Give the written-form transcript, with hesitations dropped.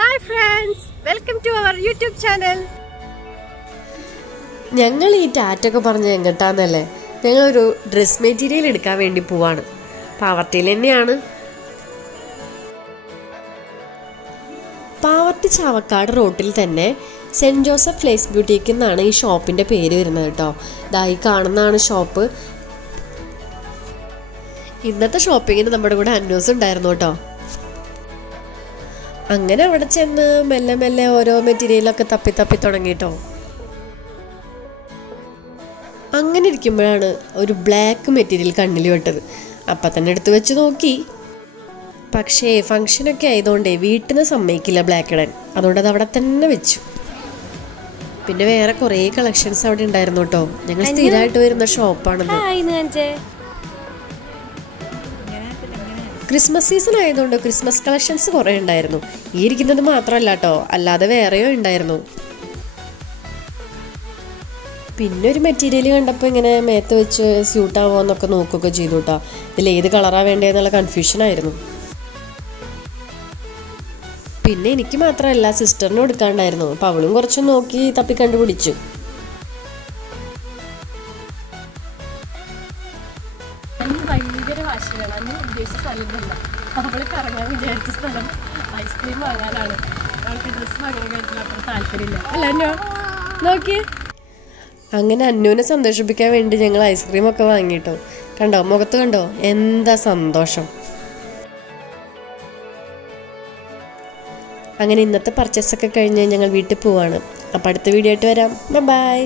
Hi friends, welcome to our YouTube channel. ഞങ്ങൾ ഈ ടാറ്റൊക്കെ പറഞ്ഞ് എങ്ങട്ടാന്നല്ലേ, ഞങ്ങളൊരു ഡ്രസ് മെറ്റീരിയൽ എടുക്കാൻ വേണ്ടി പോവാണ്. പാവർട്ടിയിൽ തന്നെയാണ്. പാവർട്ടി ചാവക്കാട് റോട്ടിൽ തന്നെ സെൻറ്റ് ജോസഫ് ലേസ് ബ്യൂട്ടിക്ക് എന്നാണ് ഈ ഷോപ്പിൻ്റെ പേര് വരുന്നത് കേട്ടോ. ഇതായി കാണുന്നതാണ് ഷോപ്പ്. ഇന്നത്തെ ഷോപ്പിങ്ങിന് നമ്മുടെ കൂടെ അന്വേസ് ഉണ്ടായിരുന്നു കേട്ടോ. അങ്ങനെ അവിടെ ചെന്ന് മെല്ലെ മെല്ലെ ഓരോ മെറ്റീരിയലൊക്കെ തപ്പി തുടങ്ങിട്ടോ. അങ്ങനെ ഇരിക്കുമ്പോഴാണ് ഒരു ബ്ലാക്ക് മെറ്റീരിയൽ കണ്ണിൽ പെട്ടത്. അപ്പം തന്നെ എടുത്ത് വെച്ച് നോക്കി. പക്ഷേ ഫങ്ഷനൊക്കെ ആയതുകൊണ്ടേ വീട്ടിൽ നിന്ന് സമ്മതിക്കില്ല ബ്ലാക്ക് ഇടാൻ. അതുകൊണ്ട് അത് അവിടെ തന്നെ വെച്ചു. പിന്നെ വേറെ കുറേ കളക്ഷൻസ് അവിടെ ഉണ്ടായിരുന്നു കേട്ടോ. ഞങ്ങൾ സ്ഥിരമായിട്ട് വരുന്ന ഷോപ്പാണത്. ക്രിസ്മസ് സീസൺ ആയതുകൊണ്ട് ക്രിസ്മസ് കളക്ഷൻസ് കുറേ ഉണ്ടായിരുന്നു. ഈ ഇരിക്കുന്നത് മാത്രമല്ല കേട്ടോ, അല്ലാതെ വേറെയോ ഉണ്ടായിരുന്നു. പിന്നെ ഒരു മെറ്റീരിയൽ കണ്ടപ്പോൾ ഇങ്ങനെ മേത്ത് വെച്ച് സ്യൂട്ടാവോ എന്നൊക്കെ നോക്കുകയൊക്കെ ചെയ്തു കേട്ടോ. ഇതിൽ ഏത് കളറാണ് വേണ്ടതെന്നുള്ള കൺഫ്യൂഷൻ ആയിരുന്നു. പിന്നെ എനിക്ക് മാത്രമല്ല, സിസ്റ്ററിനും എടുക്കാണ്ടായിരുന്നു. അപ്പം അവളും കുറച്ച് നോക്കി തപ്പി കണ്ടുപിടിച്ചു. ഭയങ്കര വാശിയാണ്. അന്ന് ഉദ്ദേശിച്ച സ്ഥലമല്ല, അവൾ കറങ്ങാൻ വിചാരിച്ച സ്ഥലം ഐസ്ക്രീം വാങ്ങാനാണ്. അവൾക്ക് ഡ്രസ്സ് വാങ്ങാനായിട്ടുള്ള അത്ര താല്പര്യമില്ല അല്ല അന്നോ നോക്കിയേ. അങ്ങനെ അന്നുവിനെ സന്തോഷിപ്പിക്കാൻ വേണ്ടി ഞങ്ങൾ ഐസ്ക്രീമൊക്കെ വാങ്ങിട്ടോ. കണ്ടോ, മുഖത്ത് കണ്ടോ എന്താ സന്തോഷം. അങ്ങനെ ഇന്നത്തെ പർച്ചേസൊക്കെ കഴിഞ്ഞ് ഞങ്ങൾ വീട്ടിൽ പോവാണ്. അപ്പം അടുത്ത വീഡിയോ ആയിട്ട് വരാം. ബൈ.